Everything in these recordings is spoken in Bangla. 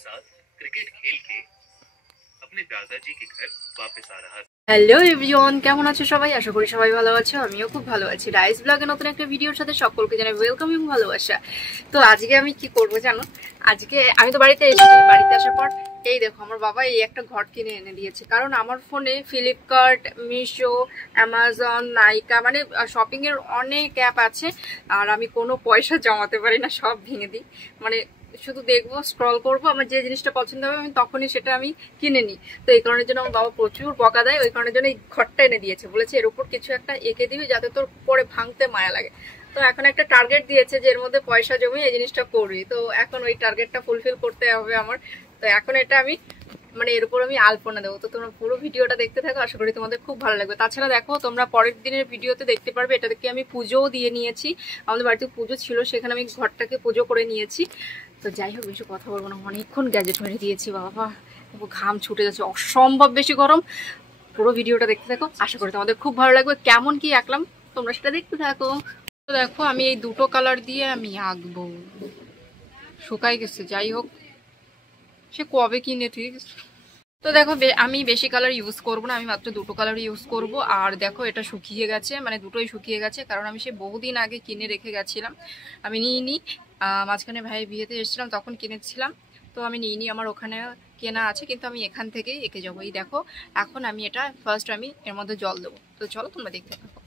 साथ क्रिकेट खेल के अपने दादाजी के घर वापस आ रहा था। হ্যালো এভরিওয়ান, কেমন আছো সবাই? আশা করি সবাই ভালো আছো, আমিও খুব ভালো আছি। রাইস ব্লগে নতুন একটা ভিডিওর সাথে সকলকে জানাই ওয়েলকাম এবং ভালোবাসা। তো আজকে আমি কি করব জানো? আজকে আমি তো বাড়িতে এসেছি, বাড়িতে আসার পর এই দেখো আমার বাবা এই একটা ঘট কিনে এনে দিয়েছে। কারণ আমার ফোনে ফ্লিপকার্ট, মিশো, অ্যামাজন, নাইকা মানে শপিং এর অনেক অ্যাপ আছে, আর আমি কোনো পয়সা জমাতে পারি না, সব ভেঙে দিই। মানে শুধু দেখবো, স্ক্রল করবো, আমার যে জিনিসটা পছন্দ হবে আমি তখনই সেটা আমি কিনে নিই। তো এই কারণের জন্য আমার বাবা প্রচুর বকা দেয়, ওই কারণের জন্য এই ঘরটা এনে দিয়েছে। বলেছে এর উপর কিছু একটা এঁকে দিবি যাতে তোর পরে ভাঙতে মায়া লাগে। তো এখন একটা টার্গেট দিয়েছে যে এর মধ্যে পয়সা জমিয়ে এই জিনিসটা করবি। তো এখন ওই টার্গেটটা ফুলফিল করতে হবে আমার। তো এখন এটা আমি মানে এর উপর আমি আলপনা দেবো। তো তোমরা পুরো ভিডিওটা দেখতে থাকো, আশা করি তোমাদের খুব ভালো লাগবে। তাছাড়া দেখো তোমরা পরের দিনের ভিডিওতে দেখতে পারবে এটা থেকে আমি পুজোও দিয়ে নিয়েছি। আমাদের বাড়িতে পুজো ছিল, সেখানে আমি ঘরটাকে পুজো করে নিয়েছি। তো যাই হোক, বেশি কথা বলবো না, অনেকক্ষণ গ্যাজেট মেরে দিয়েছি। বাবা ঘাম ছুটে যাচ্ছে, অসম্ভব বেশি গরম। পুরো ভিডিওটা দেখতে থাকো, আশা করি তোমাদের খুব ভালো লাগবে। কেমন কি আঁকলাম তোমরা সেটা দেখতে থাকো। তো দেখো আমি এই দুটো কালার দিয়ে আমি আঁকবো, শুকাই গেছে। যাই হোক, সে কবে কিনে, ঠিক আছে। তো দেখো আমি বেশি কালার ইউজ করবো না, আমি মাত্র দুটো কালার ইউজ করব। আর দেখো এটা শুকিয়ে গেছে, মানে দুটোই শুকিয়ে গেছে, কারণ আমি সে বহুদিন আগে কিনে রেখে গেছিলাম। আমি নিইনি, মাঝখানে ভাই বিয়েতে এসেছিলাম তখন কিনেছিলাম। তো আমি নিইনি, আমার ওখানে কেনা আছে, কিন্তু আমি এখান থেকেই এঁকে যাবো। এই দেখো এখন আমি এটা ফার্স্ট আমি এর মধ্যে জল দেবো। তো চলো তোমরা দেখতে থাকো।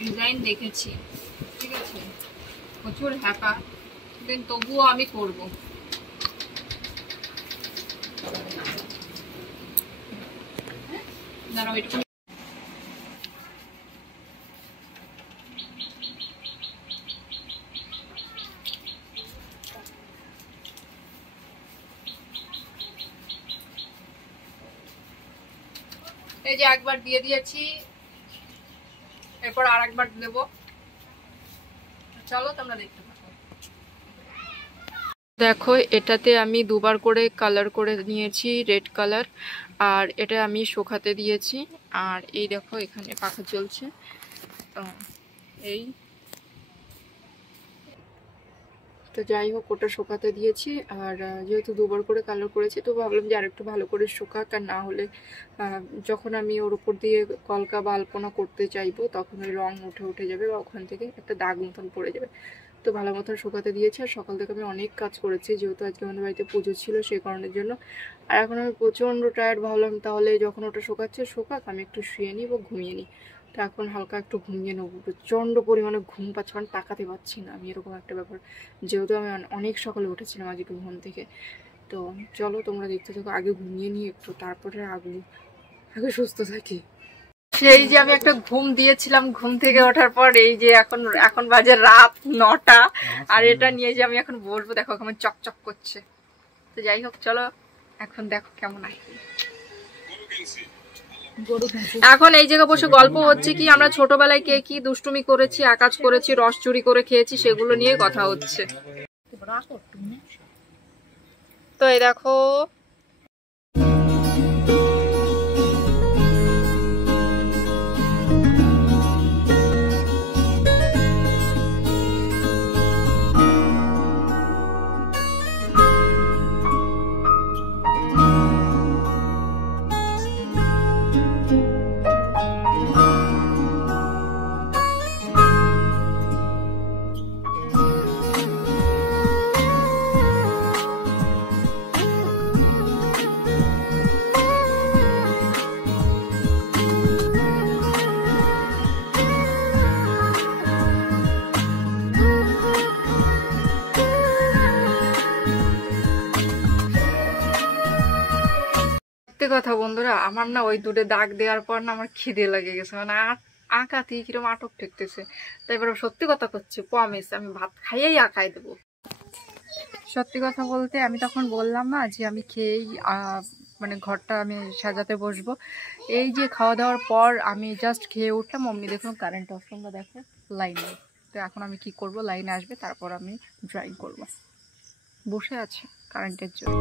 ডিজাইন দেখেছি, ঠিক আছে, প্রচুর হ্যাপা, কিন্তু তবুও আমি করব। দাঁড়াও একটু। এই যে একবার দিয়ে দিয়েছি, এরপর আর একবার দেবো। চলো তোমরা দেখতে পাবো। দেখো এটাতে আমি দুবার করে কালার করে নিয়েছি, রেড কালার, আর এটা আমি শুকাতে দিয়েছি। আর এই দেখো এখানে পাখা চলছে। এই তো যাই হোক, ওটা শুকাতে দিয়েছি। আর যেহেতু দুবার করে কালার করেছি, তো ভাবলাম যে আরেকটু ভালো করে শুকাক, আর না হলে যখন আমি ওর উপর দিয়ে কলকা বা আলপনা করতে চাইবো তখন ওই রং উঠে যাবে, বা ওখান থেকে একটা দাগ মতন পড়ে যাবে। তো ভালো মতন শুকাতে দিয়েছি। আর সকাল থেকে আমি অনেক কাজ করেছি, যেহেতু আজকে আমাদের বাড়িতে পুজো ছিল সেই কারণের জন্য। আর এখন আমি প্রচণ্ড টায়ার্ড, ভাবলাম তাহলে যখন ওটা শুকাক আমি একটু শুয়ে নিই বা ঘুমিয়ে নিই। তো এখন হালকা একটু ঘুমিয়ে নেবো, প্রচণ্ড পরিমাণে ঘুম পাচ্ছে, মানে তাকাতে পারছি না আমি, এরকম একটা ব্যাপার। যেহেতু আমি অনেক সকালে উঠেছিলাম আজকে ঘুম থেকে। তো চলো তোমরা দেখতে থাকো, আগে ঘুমিয়ে নিই একটু, তারপরে আগে সুস্থ থাকি। সেই যে আমি একটা ঘুম দিয়েছিলাম, ঘুম থেকে ওঠার পর এই যে এখন বাজে রাত 9টা, আর এটা নিয়ে যে আমি এখন বসবো, দেখো আমার চকচক করছে। তো যাই হোক চলো এখন দেখো কেমন আছে। এখন এই জায়গায় বসে গল্প হচ্ছে কি আমরা ছোটবেলায় কে কি দুষ্টুমি করেছি, আকাজ করেছি, রস চুরি করে খেয়েছি, সেগুলো নিয়ে কথা হচ্ছে। তো এই দেখো সত্যি কথা বন্ধুরা, আমার না ওই দুটো দাগ দেওয়ার পর না আমার খিদে লেগে গেছে, মানে আঁকাতেই কিরকম আটক ঠেকতেছে। তাই এবার সত্যি কথা করছি, প্রমিস আমি ভাত খাইয়েই আঁকাই দেবো। সত্যি কথা বলতে আমি তখন বললাম না যে আমি খেয়েই মানে ঘরটা আমি সাজাতে বসবো। এই যে খাওয়া দাওয়ার পর আমি জাস্ট খেয়ে উঠলাম, অমনি দেখুন কারেন্ট অফ। তোমরা দেখো লাইন নেই। তো এখন আমি কি করব, লাইন আসবে তারপর আমি ড্রয়িং করব। বসে আছে কারেন্টের জন্য।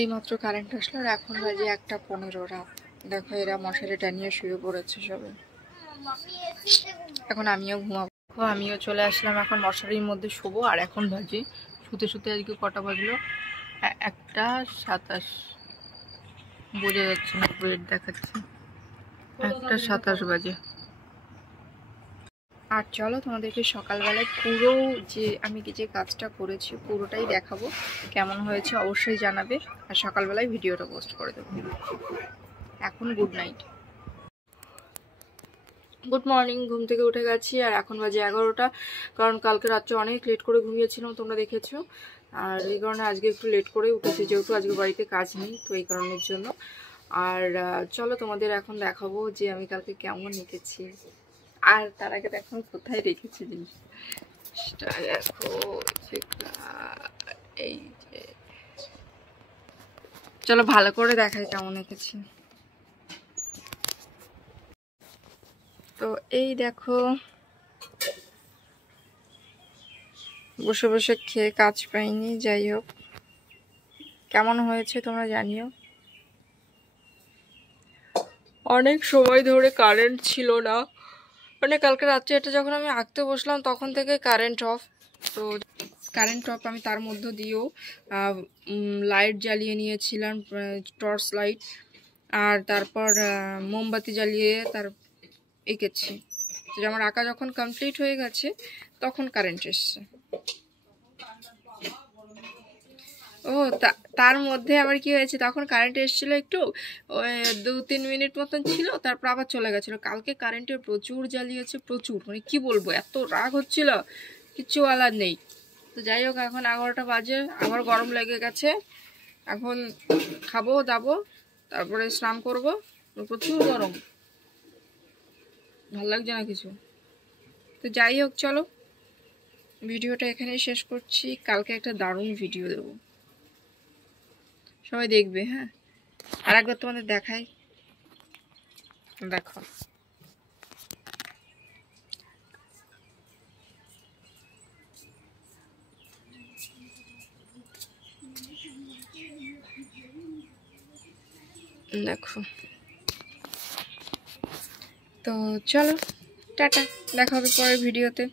এইমাত্র কারেন্ট আসলো আর এখন বাজে 1:15 রাত। দেখো এরা মশারি টানিয়ে শুয়ে পড়েছে সবে। এখন আমিও ঘুমাবো। আমিও চলে আসলাম এখন মশারির মধ্যে শোবো। আর এখন বাজে শুতে শুতে আজকে কটা বাজলো, 1:27। বোঝা যাচ্ছে না, ওয়েট দেখাচ্ছে 1:27 বাজে। আর চলো তোমাদেরকে সকালবেলায় পুরো যে আমি যে কাজটা করেছি পুরোটাই দেখাবো। কেমন হয়েছে অবশ্যই জানাবে। আর সকালবেলায় ভিডিওটা পোস্ট করে দেবো। এখন গুড নাইট, গুড মর্নিং। ঘুম থেকে উঠে গেছি আর এখন বাজে 11টা। কারণ কালকে রাত্রে অনেক লেট করে ঘুমিয়েছিলাম, তোমরা দেখেছো। আর এই কারণে আজকে একটু লেট করে উঠেছি, যেহেতু আজকে বাড়িতে কাজ নেই, তো এই কারণের জন্য। আর চলো তোমাদের এখন দেখাবো যে আমি কালকে কেমন লিখেছি। আর তার আগে দেখো কোথায় রেখেছি জিনিসটা, দেখো এই যে, চলো ভালো করে দেখাই কেমন রেখেছি। তো এই দেখো, বসে বসে খেয়ে কাজ পাইনি, যাই হোক কেমন হয়েছে তোমরা জানিও। অনেক সময় ধরে কারেন্ট ছিল না, মানে কালকে রাত্রে এটা যখন আমি আঁকতে বসলাম তখন থেকে কারেন্ট অফ। তো কারেন্ট অফ আমি তার মধ্য দিয়েও লাইট জ্বালিয়ে নিয়েছিলাম, টর্চ লাইট। আর তারপর মোমবাতি জ্বালিয়ে তার এঁকেছি। আমার আঁকা যখন কমপ্লিট হয়ে গেছে তখন কারেন্ট এসছে। ও তার মধ্যে আবার কি হয়েছে, তখন কারেন্ট এসেছিলো একটু, ওই 2-3 মিনিট মতন ছিল, তারপর আবার চলে গেছিলো। কালকে কারেন্টের প্রচুর জ্বালিয়েছে, প্রচুর, মানে কি বলবো, এত রাগ হচ্ছিল কিচ্ছু বলার নেই। তো যাই হোক এখন 11টা বাজে, আবার গরম লেগে গেছে। এখন খাবো দাবো, তারপরে স্নান করব। প্রচুর গরম, ভালো লাগছে না কিছু। তো যাই হোক চলো ভিডিওটা এখানেই শেষ করছি। কালকে একটা দারুণ ভিডিও দেবো, সবাই দেখবে। হ্যাঁ, আর একবার তোমাদের দেখাই, দেখো। দেখো তো চলো টাটা, দেখা হবে পরের ভিডিওতে।